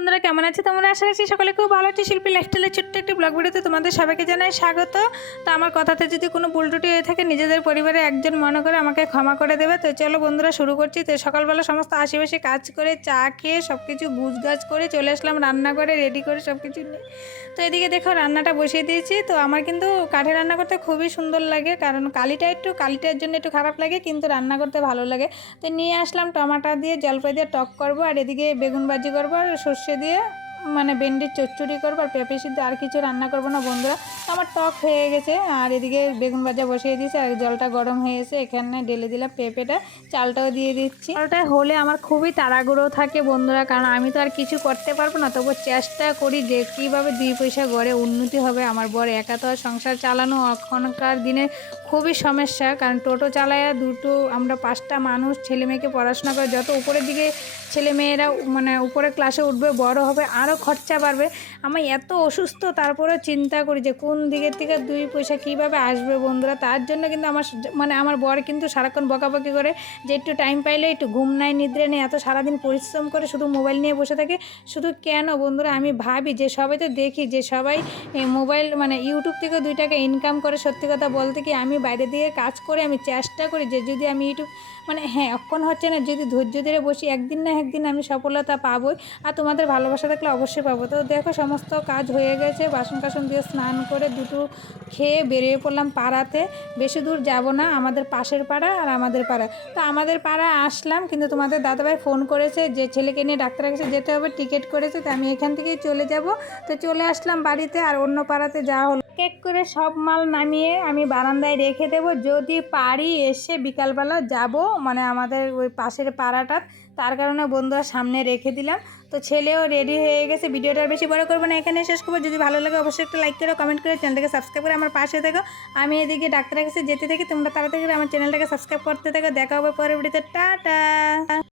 বন্ধুরা, কেমন আছে? তোমরা আশা করছি সকলে খুব ভালো আছে। শিল্পী লাইফস্টাইলের ছোট্ট একটি ব্লগ ভিডিওতে তোমাদের সবাইকে জানাই স্বাগত। তো আমার কথাতে যদি কোনো ভুল ত্রুটি হয়ে থাকে, নিজেদের পরিবারে একজন মনে করে আমাকে ক্ষমা করে দেবে। তো চলো বন্ধুরা, শুরু করছি। তো সকালবেলা সমস্ত আশেপাশে কাজ করে, চা খেয়ে সব কিছু গুছগাছ করে চলে আসলাম রান্না করে রেডি করে সব কিছু নিয়ে। তো এদিকে দেখো, রান্নাটা বসিয়ে দিয়েছি। তো আমার কিন্তু কাঠে রান্না করতে খুবই সুন্দর লাগে, কারণ কালিটা একটু, কালিটার জন্য একটু খারাপ লাগে, কিন্তু রান্না করতে ভালো লাগে। তো নিয়ে আসলাম টমাটা দিয়ে, জলপাই দিয়ে টক করব, আর এদিকে বেগুন ভাজি করব, আর সর্ষে দিয়ে মানে ভেন্ডির চচ্চড়ি করব আর পেঁপে সিদ্ধ আর কিছু রান্না করব না বন্ধুরা। আমার টক হয়ে গেছে, আর এদিকে বেগুন ভাজা বসিয়ে দিয়েছি, আর জলটা গরম হয়ে এসে এখানে ঢেলে দিলাম পেঁপেটা, চালটাও দিয়ে দিচ্ছি। চালটা হলে আমার খুবই তাড়াগুড়ো থাকে বন্ধুরা, কারণ আমি তো আর কিছু করতে পারব না তবু চেষ্টা করি যে কীভাবে দুই পয়সা গড়ে উন্নতি হবে। আমার বর একা তো আর সংসার চালানো, এখনকার দিনে খুবই সমস্যা, কারণ টোটো চালায় দুটো, আমরা পাঁচটা মানুষ, ছেলে মেয়েকে পড়াশোনা করে যত উপরের দিকে ছেলে মেয়েরা মানে উপরে ক্লাসে উঠবে, বড় হবে আরও খরচা বাড়বে। আমি এত অসুস্থ, তারপরেও চিন্তা করি যে কোন দিকের থেকে দুই পয়সা কীভাবে আসবে বন্ধুরা? তার জন্য কিন্তু আমার মানে আমার বর কিন্তু সারাক্ষণ বকাবকি করে যে একটু টাইম পাইলে একটু ঘুম নাই, নিদ্রে নেই, এত সারাদিন পরিশ্রম করে শুধু মোবাইল নিয়ে বসে থাকে। শুধু কেন বন্ধুরা? আমি ভাবি যে সবাই তো দেখি যে সবাই মোবাইল মানে ইউটিউব থেকে দুই টাকা ইনকাম করে, সত্যি কথা বলতে কি আমি বাইরে দিয়ে কাজ করে আমি চেষ্টা করি যে যদি আমি ইউটিউব মানে হ্যাঁ এখন হচ্ছে না, যদি ধৈর্য ধরে বসি, একদিন না একদিন আমি সফলতা পাবোই আর তোমাদের ভালোবাসা থাকলে অবশ্যই পাবো। তো দেখো, সমস্ত কাজ হয়ে গেছে। বাসন কাসন দিয়ে স্নান করে দুটো খেয়ে বেরিয়ে পড়লাম পাড়াতে। বেশি দূর যাব না, আমাদের পাশের পাড়া আর আমাদের পাড়া। তো আমাদের পাড়া আসলাম, কিন্তু তোমাদের দাদাভাই ফোন করেছে যে ছেলেকে নিয়ে ডাক্তারের কাছে যেতে হবে, টিকিট করেছে, তো আমি এখান থেকেই চলে যাব। তো চলে আসলাম বাড়িতে আর অন্য পাড়াতে যাওয়া হলো। এক করে সব মাল নামিয়ে আমি বারান্দায় রেখে দেব। যদি পারি এসে বিকালবেলা যাব মানে আমাদের ওই পাশের পাড়াটা, তার কারণে বন্ধুরা সামনে রেখে দিলাম। তো ছেলেও রেডি হয়ে গেছে, ভিডিওটা বেশি বড় করব না এখানে শেষ করব। যদি ভালো লাগে অবশ্যই একটা লাইক করো কমেন্ট করে চ্যানেলটাকে সাবস্ক্রাইব করে আমার পাশে থেকো। আমি এদিকে ডাক্তারের কাছে যেতে থাকি, তোমরা তাড়াতাড়ি আমার চ্যানেলটাকে সাবস্ক্রাইব করতে থাকো। দেখা হবে পরের ভিডিওতে টাটা!